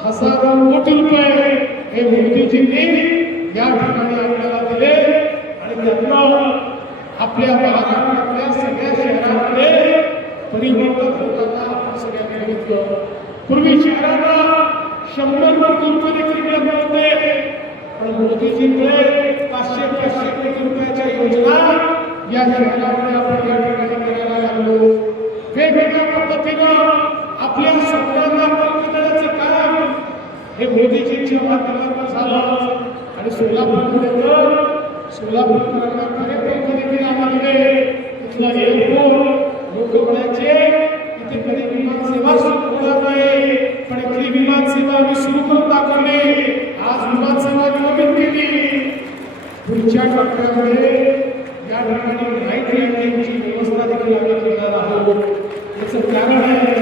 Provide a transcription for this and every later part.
हजारो कोटी रुपये हे मोदीजींनी या ठिकाणी आपल्याला दिले आणि त्यांना आपल्या महाराष्ट्रातल्या सगळ्या शहरामध्ये परिवर्तन होताना आपण सगळ्यांनी बघितलं पूर्वी शहराला शंभर कोटी रुपये देखील मिळत नव्हते पण मोदीजींकडे पाचशे पाचशे कोटी रुपयाच्या योजना या शहरामध्ये आपण या ठिकाणी करायला लागलो. वेगवेगळ्या पद्धतीनं आपल्या स्वप्नांना पूर्ण करण्याचं काम हे मोदीजींच्या माध्यमातून झालं आणि सोलापूरमध्ये तर सोलापूरकरांना कार्यक्रम पैसे देखील आम्हाला तिथला एअरपोर्ट लोक म्हणायचे इथे कधी विमान सेवा सुरू होणार नाही पण इथली विमान सेवा आम्ही सुरू करून दाखवली. आज विमान सेवा कमीत केली. पुढच्या टप्प्यामध्ये या ठिकाणी राईट लँडिंगची व्यवस्था देखील आम्ही करणार आहोत. याचं कारण आहे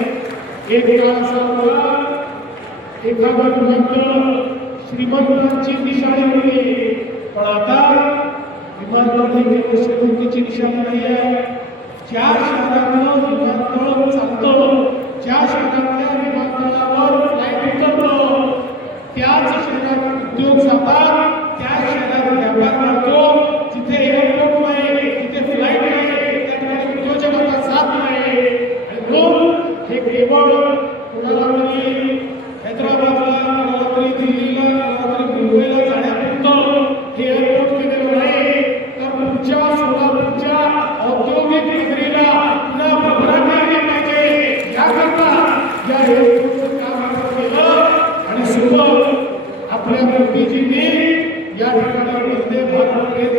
एक काळ असा होता एखादा विमानतळ श्रीमंतांची निशाणी होती पण आता विमानतळ ही केवळ श्रीमंतीची निशाणी नाही आहे ज्या शहरातलं विमानतळ चालतं ज्या शहरातल्या विमानतळावर फ्लाईट उतरलं त्याच शहरात उद्योग जातात त्या शहरात व्यापार करतो. जिथे एअरपोर्ट नाही जिथे फ्लाईट नाही त्या ठिकाणी उद्योजक आता जात नाही. आणि हे केवळ कुणाला तरी हैदराबादला कुणाला तरी दिल्लीला कुणाला तरी मुंबईला जाण्यापुरतं हे एअरपोर्ट केलेलं नाही तर पुढच्या सोलापूरच्या औद्योगिक नगरीला पुन्हा भरभराटी आली पाहिजे याकरता या एअरपोर्टचं काम आपण केलं आणि सोबत आपल्या मोदीजींनी या ठिकाणी वंदे भारत ट्रेन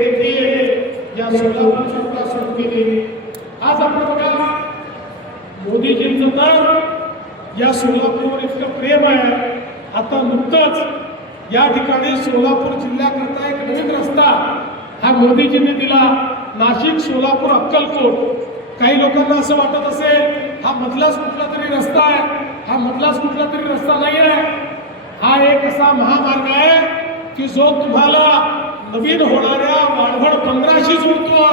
देखील सोलापूर सुरू केली आज आपण बघा मोदीजींचं तर या सोलापूरवर इतकं प्रेम आहे. आता नुकतंच या ठिकाणी सोलापूर जिल्ह्याकरता एक नवीन रस्ता हा मोदीजींनी दिला. नाशिक सोलापूर अक्कलकोट. काही लोकांना असं वाटत असेल हा मधलाच कुठला तरी रस्ता आहे. हा मधलाच कुठला तरी रस्ता नाही आहे हा एक असा महामार्ग आहे की जो तुम्हाला नवीन होणाऱ्या वाढवण बंदराशी जोडतो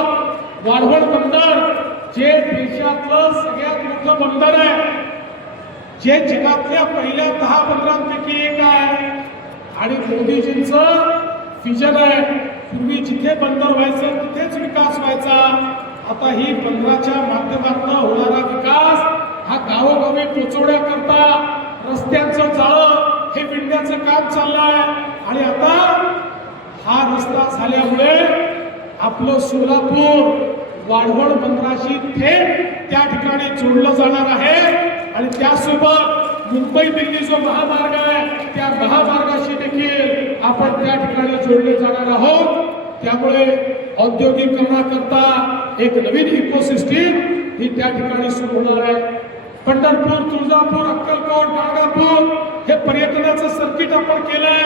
वाढवण बंदर जे देशातलं सगळ्यात मोठं बंदर आहे. जे जगातल्या पहिल्या दहा बंदरांपैकी एक आहे. आणि मोदीजींचं विजन आहे. पूर्वी जिथे बंदर व्हायचं तिथेच विकास व्हायचा. आता ही बंदराच्या माध्यमातून होणारा विकास हा गावोगावी पोचवण्याकरता रस्त्यांचं जाळं हे विणण्याचं काम चाललंय. आणि आता रस्ता झाल्यामुळे आपलं सोलापूर वाढवण बंदराशी थेट त्या ठिकाणी जोडलं जाणार आहे. आणि त्यासोबत मुंबई दिल्ली जो महामार्ग आहे त्या महामार्गाशी देखील आपण त्या ठिकाणी जोडले जाणार आहोत. त्यामुळे औद्योगिकरणाकरता एक नवीन इकोसिस्टीम ही त्या ठिकाणी सुरू होणार आहे. पंढरपूर तुळजापूर अक्कलकोट गाणगापूर हे पर्यटनाचं सर्किट आपण केलंय.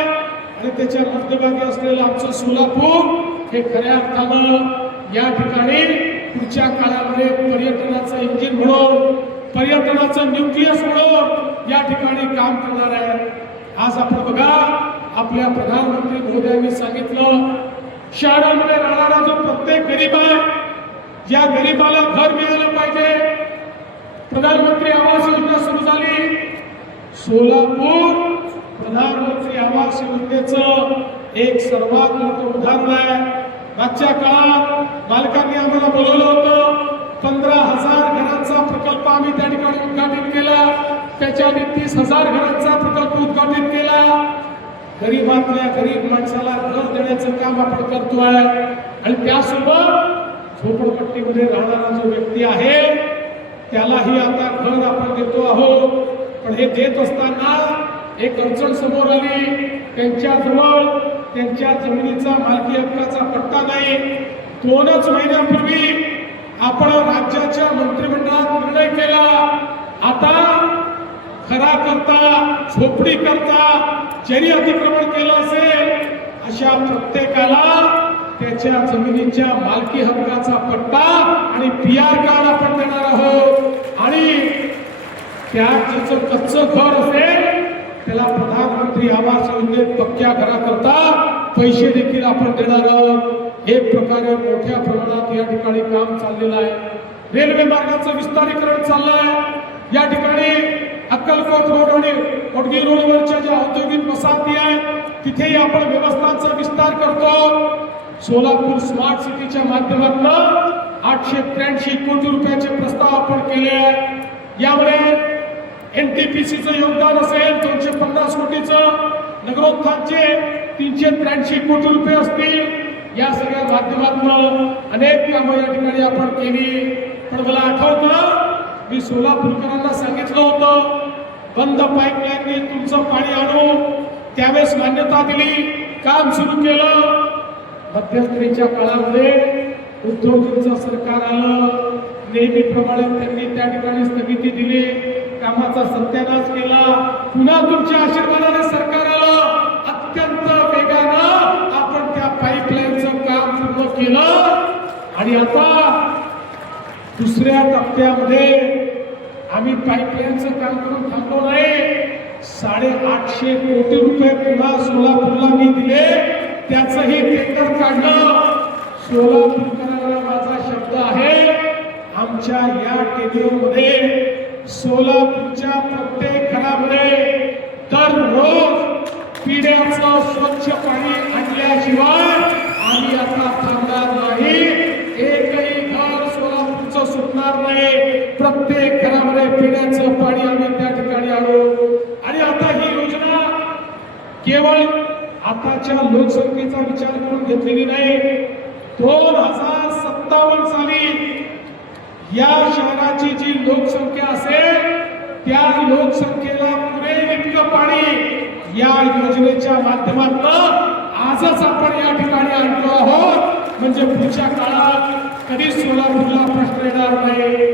आणि त्याच्या मध्यभागी असलेलं आमचं सोलापूर हे खऱ्या अर्थानं या ठिकाणी पुढच्या काळामध्ये पर्यटनाचं इंजिन म्हणून पर्यटनाचं न्यूक्लियस म्हणून या ठिकाणी काम करणार आहे. आज आपण बघा आपल्या प्रधानमंत्री मोदयांनी सांगितलं शहरामध्ये राहणारा जो प्रत्येक गरीब आहे या गरीबाला घर मिळालं पाहिजे. प्रधानमंत्री आवास योजना सुरू झाली. सोलापूर प्रधानमंत्री आवास योजनेचं एक सर्वात मोठं उदाहरण आहे. मागच्या काळात मालकांनी आम्हाला बोलवलं होतं पंधरा हजार घरांचा प्रकल्प आम्ही त्या ठिकाणी उद्घाटित केला. त्याच्या आधी तीस हजार घरांचा प्रकल्प उद्घाटित केला. गरीबातल्या गरीब माणसाला घर देण्याचं काम आपण करतोय. आणि त्यासोबत झोपडपट्टीमध्ये राहणारा जो व्यक्ती आहे त्यालाही आता घर आपण देतो आहोत. पण हे देत असताना एक अडचण समोर आली. त्यांच्याजवळ त्यांच्या जमिनीचा मालकी हक्काचा पट्टा नाही. दोनच महिन्यापूर्वी आपण राज्याच्या मंत्रिमंडळात निर्णय केला. आता खरा करता झोपडी करता जरी अतिक्रमण केलं असेल अशा प्रत्येकाला त्याच्या जमिनीच्या मालकी हक्काचा पट्टा आणि पी आर कार्ड आपण देणार आहोत. आणि त्या जिचं कच्चं घर असेल त्याला प्रधानमंत्री आवास योजनेत पक्क्या घराकरता पैसे देखील आपण देणार आहोत. एक प्रकारे मोठ्या प्रमाणात या ठिकाणी काम चाललेलं आहे. रेल्वे मार्गाचं विस्तारीकरण चाललंय. या ठिकाणी अक्कलकोट रोड आणि कोटगी रोडवरच्या ज्या औद्योगिक वसाहती आहेत तिथेही आपण व्यवस्थांचा विस्तार करतो. सोलापूर स्मार्ट सिटीच्या माध्यमातून आठशे त्र्याऐंशी कोटी रुपयाचे प्रस्ताव आपण केले आहे यामुळे एन टी पी सीचं योगदान असेल दोनशे पन्नास कोटीचं. नगरोत्थानचे तीनशे त्र्याऐंशी कोटी रुपये असतील. या सगळ्या माध्यमातून अनेक कामं या ठिकाणी आपण केली. पण मला आठवतं मी सोलापूरकरांना सांगितलं होतं बंद पाईपलाईनने तुमचं पाणी आणू त्यावेळेस मान्यता दिली. काम सुरू केलं. मध्यस्थीच्या काळामध्ये उद्धवजींचं सरकार आलं. नेहमीप्रमाणे त्यांनी त्या ठिकाणी स्थगिती दिली. कामाचा सत्यानाश केला. पुन्हा तुमच्या आशीर्वादाने सरकार आलं. अत्यंत वेगानं आपण त्या पाईपलाईनचं काम पूर्ण केलं. आणि आता दुसऱ्या टप्प्यामध्ये आम्ही पाईपलाईनचं काम करून थांबलो नाही. साडेआठशे कोटी रुपये पुन्हा सोलापूरला मी दिले. त्याचंही टेंडर काढलं. सोलापूरकरांना माझा शब्द आहे आमच्या या टेंडरमध्ये सोलापूरच्या प्रत्येक घरामध्ये दररोज पिण्याचं स्वच्छ पाणी आणल्याशिवाय आम्ही आता थांबणार नाही. एकही घर सोलापूरचं सुटणार नाही. प्रत्येक घरामध्ये पिण्याचं पाणी आम्ही त्या ठिकाणी आणू. आणि आता ही योजना केवळ आताच्या लोकसंख्येचा विचार करून घेतलेली नाही. दोन हजार सत्तावन्न साली या शहराची जी लोकसंख्या असेल त्या लोकसंख्येला पुरेल इतकं पाणी या योजनेच्या माध्यमातून आजच आपण या ठिकाणी आणलो आहोत. म्हणजे पुढच्या काळात कधीच सोलापूरला प्रश्न येणार नाही.